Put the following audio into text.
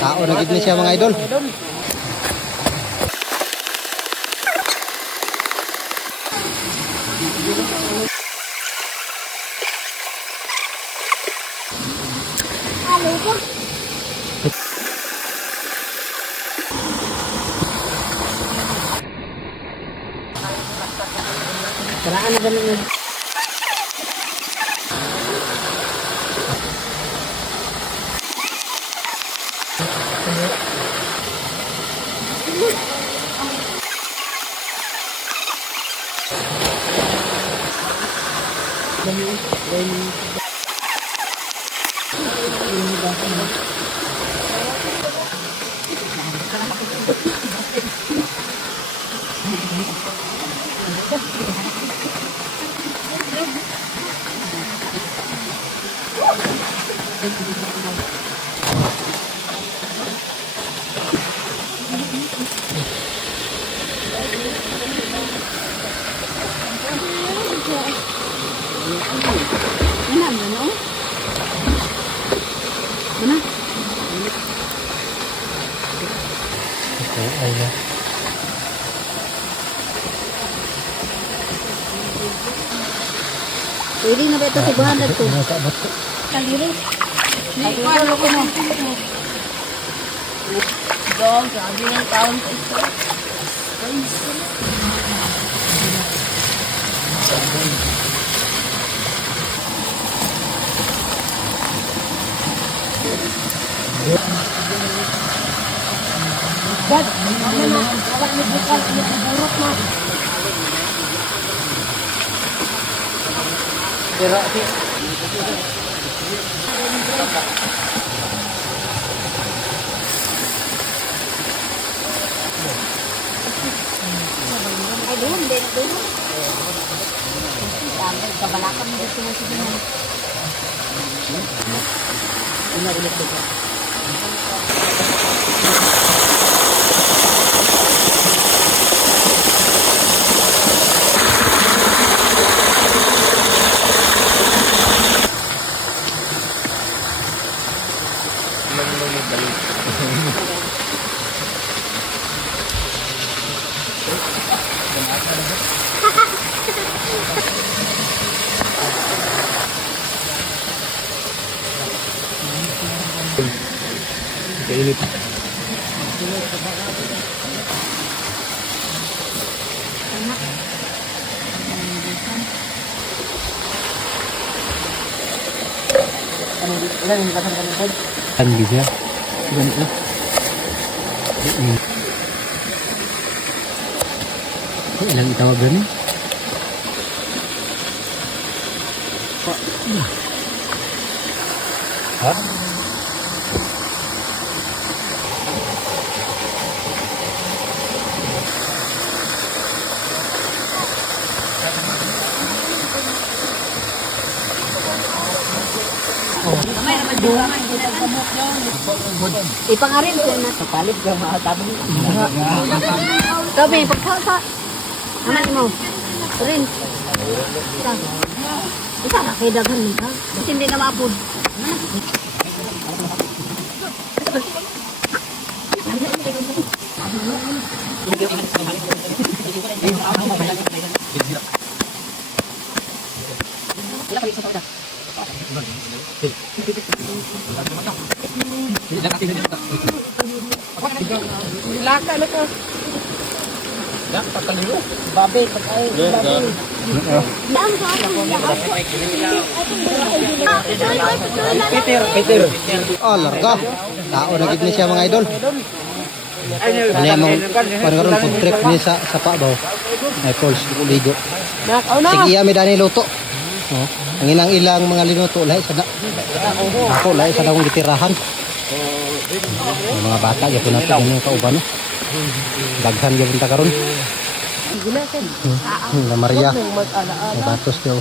Tao na gid ni siya mga idol. Karaan na ganun. Pwede na ba ito si Buhandag to? Kaliri. Kaliri ko mo. Dog, sabi ng taon ko ito. Dad, ano na? Wala ni bukal, burot na. Tira si. Ay, doon, doon. Dami, kabalakan mo dito na sige na. Ulit ko. Kainit. Ano bisa? Ganito. Ilang itawag gani? Ha? Ipangarin ko na sa palit ka makatabi. Sabi, pagkasa. Aman mo. Rin. Isa ka kay daghan mo ka. Kasi hindi na maapod. Laka na ka. Dak pakalino. Babe, pagkay. Babe. Daan ka. Peter. Oh, larga. Tao na gid ni siya mga idol. Ano yung pagkaroon food trip ni sa Pabaw. Ay, Pauls, ligo. Sige, may dani luto. Oh, ang inang ilang mga linuto lahi sa ako lahi sa akong gitirahan. Yung mga bata gyapon nato ganyan kauban no. Daghan gyapon ta karon. Na Maria. Batos daw.